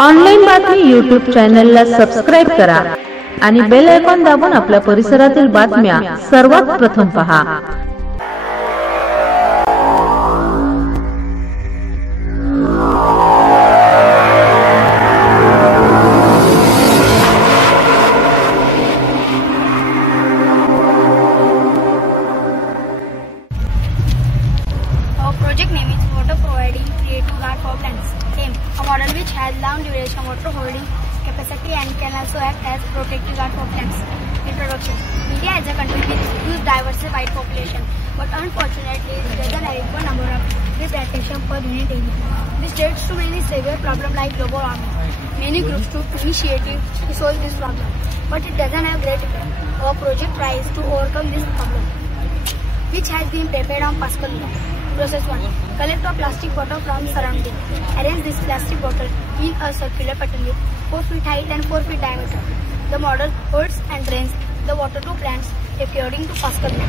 Online बातमी YouTube चॅनलला subscribe करा आणि बेल आयकॉन दाबून आपल्या परिसरातील बातम्या सर्वात प्रथम पहा। Project name is Water Providing Creative Guard for Plants. Aim: a model which has long duration water holding capacity and can also act as protective guard for plants. Introduction: India is a country with huge diversified population, but unfortunately it doesn't have equal number of vegetation per unit area. This leads to many severe problems like global warming. Many groups took initiative to solve this problem, but it doesn't have great effect. Our project tries to overcome this problem, which has been prepared on Pascal law. Process 1. Collect a plastic bottle from surrounding. Arrange this plastic bottle in a circular pattern with 4 feet height and 4 feet diameter. The model holds and drains the water to plants according to Pascal law.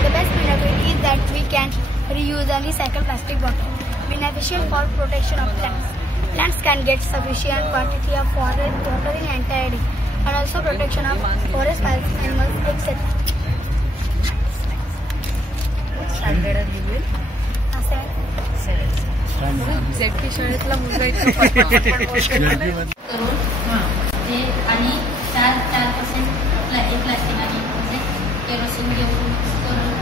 The best benefit is that we can reuse and recycle plastic bottle. Beneficial for protection of plants. Plants can get sufficient quantity of water in entire day, and also protection of forest files, animals, etc. ZP शाळेतला मुलगा इतका आणि 4% plastic आणि म्हणजे kerosene घेऊन mix करून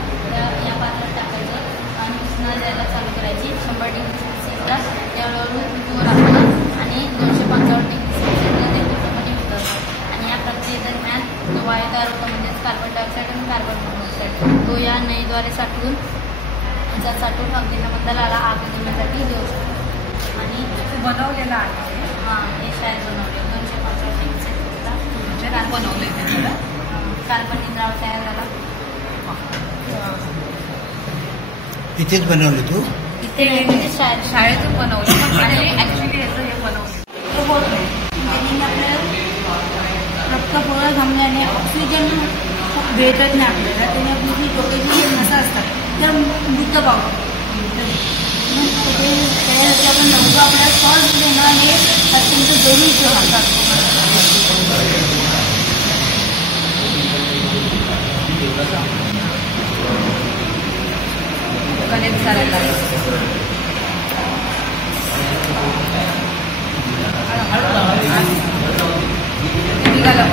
या पात्रात टाकायचं आणि उष्णता द्यायला चालू करायची 100 डिग्री सेल्सिअसला त्यावर राखणं आणि 255 डिग्री सेल्सिअसला ते पूर्णपणे उतरतं आणि या प्रक्रियेदरम्यान जो वायू तयार होतो म्हणजेच कार्बन डायऑक्साईड आणि कार्बन मोनॉक्साईड तो या नळीद्वारे साठवून साठवून अग्निशमनाला आग देण्यासाठी देऊ शकतो आणि बनवलेला आहे। हां, हे शाळेत बनवले 255 डिग्री सेल्सिअसला बनवले कार्बन निद्राव तयार झाला। इथेच बनवले तू? इथे शाळेतून बनवलं आणि ऍक्च्युली याचं हे बनवलं आपल्याला रक्त पोळा थांबल्याने ऑक्सिजन भेटत नाही आपल्याला, त्याने आपली डोक्याची जे नसा असतात तर मृत पावतो त्यासाठी आपण लवकर आपल्याला श्वास देणं हे अत्यंत जरुरीचं आहे। कनेक्ट करायला निघाला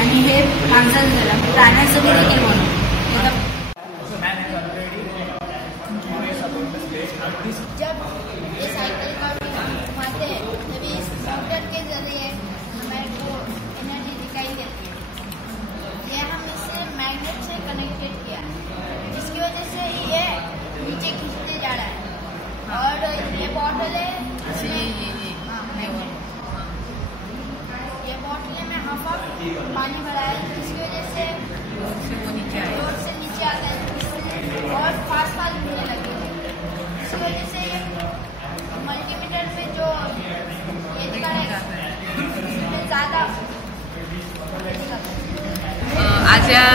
आणि हे माणसाचं झालं प्राण्यांचं देखील बनवलं। जब ये साइकिल का घुमाते हैं तभी इस मोटर के जरिए हमारे को एनर्जी दिखाई देती है। ये हम इसे मैग्नेट से कनेक्टेड किया जिसकी वजह से ये नीचे खींचते जा रहा है और ये बॉटल है ये बॉटल में हाफ पानी भरा है जिसकी वजह से रोड से नीचे आता है और फास्ट घूमने लगे। इसकी वजह से मल्टीमीटर में जो ये दिखा रहा है इसमें ज़्यादा आज या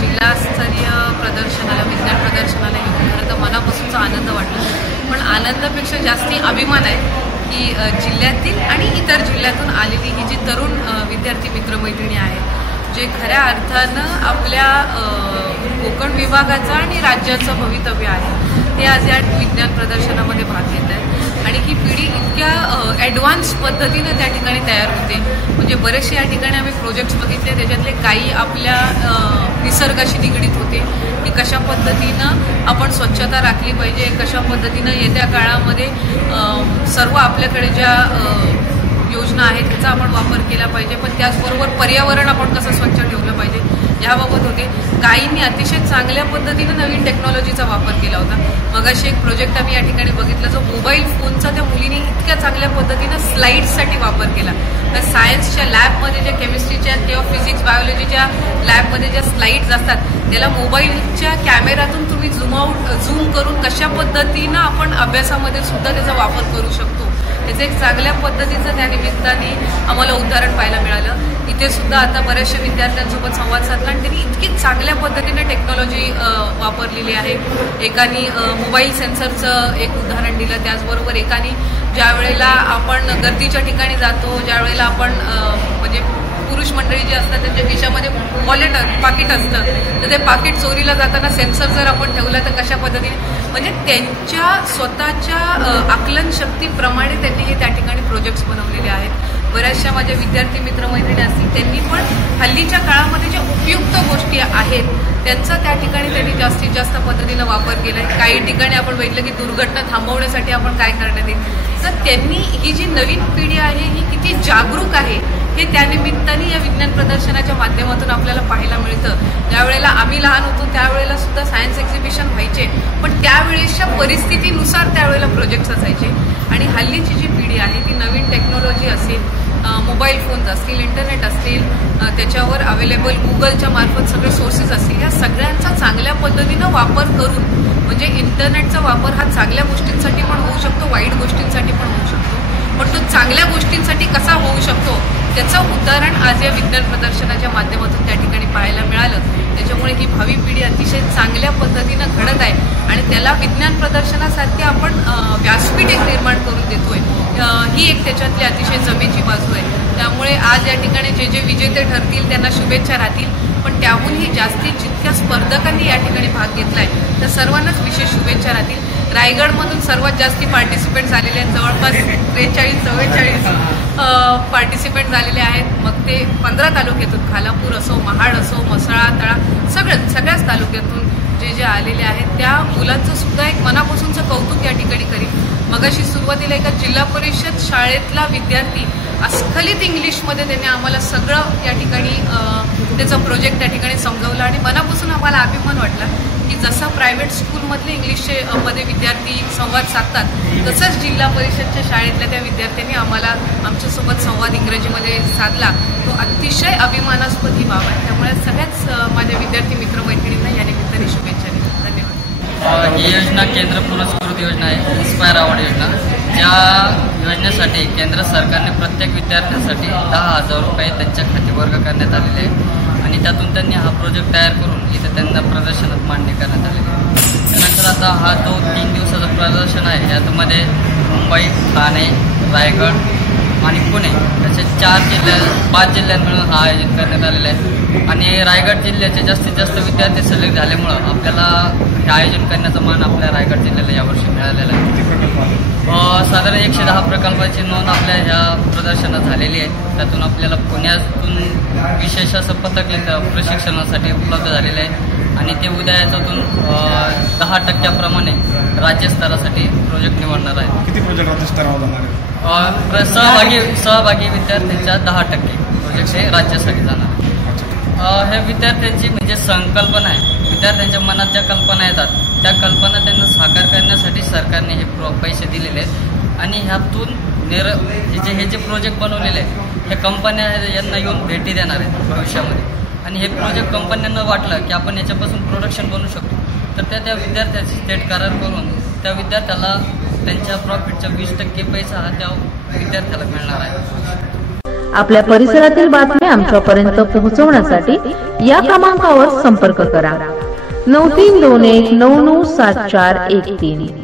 जिल्हास्तरीय प्रदर्शनाला विज्ञान प्रदर्शनाला येऊन खरं तर मनापासूनचा आनंद वाटला, पण आनंदापेक्षा जास्ती अभिमान आहे की जिल्ह्यातील आणि इतर जिल्ह्यातून आलेली ही जी तरुण विद्यार्थी मित्रमैत्रिणी आहेत जे खऱ्या अर्थानं आपल्या कोकण विभागाचं आणि राज्याचं भवितव्य आहे ते आज या विज्ञान प्रदर्शनामध्ये भाग घेत आहेत आणि ही पिढी इतक्या ॲडव्हान्स पद्धतीनं त्या ठिकाणी तयार होते। म्हणजे बरेचसे या ठिकाणी आम्ही प्रोजेक्ट्स बघितले, त्याच्यातले काही आपल्या निसर्गाशी निगडीत होते की कशा पद्धतीनं आपण स्वच्छता राखली पाहिजे, कशा पद्धतीनं येत्या काळामध्ये सर्व आपल्याकडे ज्या योजना आहेत त्याचा आपण वापर केला पाहिजे, पण त्याचबरोबर पर्यावरण आपण कसं स्वच्छ ठेवलं पाहिजे याबाबत होते। काहींनी अतिशय चांगल्या पद्धतीनं नवीन टेक्नॉलॉजीचा वापर केला होता। मगाशी एक प्रोजेक्ट आम्ही या ठिकाणी बघितला जो मोबाईल फोनचा त्या मुलीने इतक्या चांगल्या पद्धतीनं स्लाईड्ससाठी वापर केला। तर सायन्सच्या लॅबमध्ये ज्या केमिस्ट्रीच्या किंवा फिजिक्स बायोलॉजीच्या लॅबमध्ये ज्या स्लाईड्स असतात त्याला मोबाईलच्या कॅमेऱ्यातून तुम्ही झूम करून कशा पद्धतीनं आपण अभ्यासामध्ये सुद्धा त्याचा वापर करू शकतो याचं एक चांगल्या पद्धतीचं त्या निमित्ताने आम्हाला उदाहरण पाहायला मिळालं. इथे सुद्धा आता बऱ्याचशा विद्यार्थ्यांसोबत संवाद साधला आणि त्यांनी इतकी चांगल्या पद्धतीने टेक्नॉलॉजी वापरलेली आहे. एकाने मोबाईल सेन्सरचं एक उदाहरण दिलं, त्याचबरोबर एकाने ज्या वेळेला आपण गर्दीच्या ठिकाणी जातो, ज्या वेळेला आपण म्हणजे पुरुष मंडळी जे असतात त्यांच्या खिशामध्ये वॉलेट पाकिट असतं, तर ते पाकिट चोरीला जाताना सेन्सर जर आपण ठेवलं तर कशा पद्धतीने म्हणजे त्यांच्या स्वतःच्या आकलन शक्तीप्रमाणे त्यांनी हे त्या ठिकाणी प्रोजेक्ट्स बनवलेले आहेत. बऱ्याचशा माझ्या विद्यार्थी मित्रमैत्रिणी असतील त्यांनी पण हल्लीच्या काळामध्ये ज्या उपयुक्त गोष्टी आहेत त्यांचा त्या ठिकाणी त्यांनी जास्तीत जास्त पद्धतीनं वापर केला आहे. काही ठिकाणी आपण बघितलं की दुर्घटना थांबवण्यासाठी आपण काय करण्यात येईल, तर त्यांनी ही जी नवीन पिढी आहे ही किती जागरूक आहे हे त्यानिमित्ताने या विज्ञान प्रदर्शनाच्या माध्यमातून आपल्याला पाहायला मिळतं. ज्यावेळेला आम्ही लहान होतो त्यावेळेला सुद्धा सायन्स एक्झिबिशन व्हायचे, पण त्यावेळेसच्या परिस्थितीनुसार त्यावेळेला प्रोजेक्ट्स असायचे. आणि हल्लीची जी पिढी आहे ती नवीन टेक्नॉलॉजी असेल, मोबाईल फोन्स असतील, इंटरनेट असतील, त्याच्यावर अवेलेबल गुगलच्या मार्फत सगळे सोर्सेस असतील, या सगळ्यांचा चांगल्या पद्धतीनं वापर करून म्हणजे इंटरनेटचा वापर हा चांगल्या गोष्टींसाठी पण होऊ शकतो, वाईट गोष्टींसाठी पण होऊ शकतो. पण तो चांगल्या गोष्टींसाठी कसा होऊ शकतो त्याचं उदाहरण आज या विज्ञान प्रदर्शनाच्या माध्यमातून त्या ठिकाणी पाहायला मिळालं. त्याच्यामुळे ही भावी पिढी अतिशय चांगल्या पद्धतीनं घडत आहे आणि त्याला विज्ञान प्रदर्शनासारखे आपण व्यासपीठ एक निर्माण करून देतोय. ही एक त्याच्यातली अतिशय जमेची बाजू आहे. त्यामुळे आज या ठिकाणी जे जे विजेते ठरतील त्यांना शुभेच्छा राहतील, पण त्याहूनही जास्तीत जितक्या स्पर्धकांनी या ठिकाणी भाग घेतलाय त्या सर्वांनाच विशेष शुभेच्छा राहतील. रायगडमधून सर्वात जास्ती पार्टिसिपेंट झालेले आहेत, जवळपास 43-44 पार्टिसिपेंट झालेले आहेत. मग ते 15 तालुक्यातून, खालापूर असो, महाड असो, म्हसळा, तळा, सगळ्याच तालुक्यातून जे आलेले आहेत त्या मुलांचं सुद्धा एक मनापासूनचं कौतुक या ठिकाणी करीन. मगाशी सुरुवातीला एका जिल्हा परिषद शाळेतला विद्यार्थी अस्खलित इंग्लिशमध्ये त्यांनी आम्हाला सगळं या ठिकाणी त्याचा प्रोजेक्ट त्या ठिकाणी समजावलं आणि मनापासून आम्हाला अभिमान वाटला की जसं प्रायव्हेट स्कूलमधले इंग्लिशचे मध्ये विद्यार्थी संवाद साधतात तसंच जिल्हा परिषदच्या शाळेतल्या त्या विद्यार्थ्यांनी आम्हाला आमच्यासोबत संवाद इंग्रजीमध्ये साधला. तो अतिशय अभिमानास्पद ही बाब आहे. त्यामुळे सगळ्याच माझ्या विद्यार्थी मित्रमैत्रिणींना या निमित्ताने शुभेच्छा देतो. धन्यवाद. ही योजना केंद्र पुरस्कृत योजना आहे, इन्स्पायर अवॉर्ड योजना. या योजनेसाठी केंद्र सरकारने प्रत्येक विद्यार्थ्यांसाठी 10,000 रुपये त्यांच्या खाती वर्ग करण्यात आलेले आहे आणि त्यातून त्यांनी हा प्रोजेक्ट तयार करून इथे त्यांना प्रदर्शनात मांडणी करण्यात आलेली आहे. त्यानंतर आता हा जो 3 दिवसाचं प्रदर्शन आहे यामध्ये मुंबई, ठाणे, रायगड आणि पुणे असे 5 जिल्ह्यात मिळून हा आयोजित करण्यात आलेला आहे आणि रायगड जिल्ह्याचे जास्तीत जास्त विद्यार्थी सिलेक्ट झाल्यामुळं आपल्याला हे आयोजन करण्याचा मान आपल्या रायगड जिल्ह्याला यावर्षी मिळालेला आहे. साधारण 110 प्रकल्पाची नोंद आपल्या ह्या प्रदर्शनात झालेली आहे. त्यातून आपल्याला पुण्यातून विशेष असं पथक प्रशिक्षणासाठी उपलब्ध झालेलं आहे आणि ते उद्या याच्यातून 10% राज्यस्तरासाठी प्रोजेक्ट निवडणार आहे. किती प्रोजेक्ट राज्यस्तरावर जाणार आहे? सहभागी विद्यार्थ्यांच्या 10% प्रोजेक्ट हे राज्यासाठी जाणार आहे. हे विद्यार्थ्यांची म्हणजे संकल्पना आहे. विद्यार्थ्यांच्या मनात ज्या कल्पना येतात त्या कल्पना त्यांना साकार करण्यासाठी सरकारने हे पैसे दिलेले आहेत आणि ह्यातून हे जे प्रोजेक्ट बनवलेले आहेत हे कंपन्या यांना येऊन भेटी देणार आहेत भविष्यामध्ये आणि हे प्रोजेक्ट कंपन्यांना वाटलं की आपण याच्यापासून प्रोडक्शन बनवू शकतो तर त्या विद्यार्थ्याची थेट करार करून त्या विद्यार्थ्याला त्यांच्या प्रॉफिटचा 20% पैसा हा त्या विद्यार्थ्याला मिळणार आहे. आपल्या परिसरातील बातम्या आमच्यापर्यंत पोहोचवण्यासाठी या क्रमांकावर संपर्क करा 9321997413.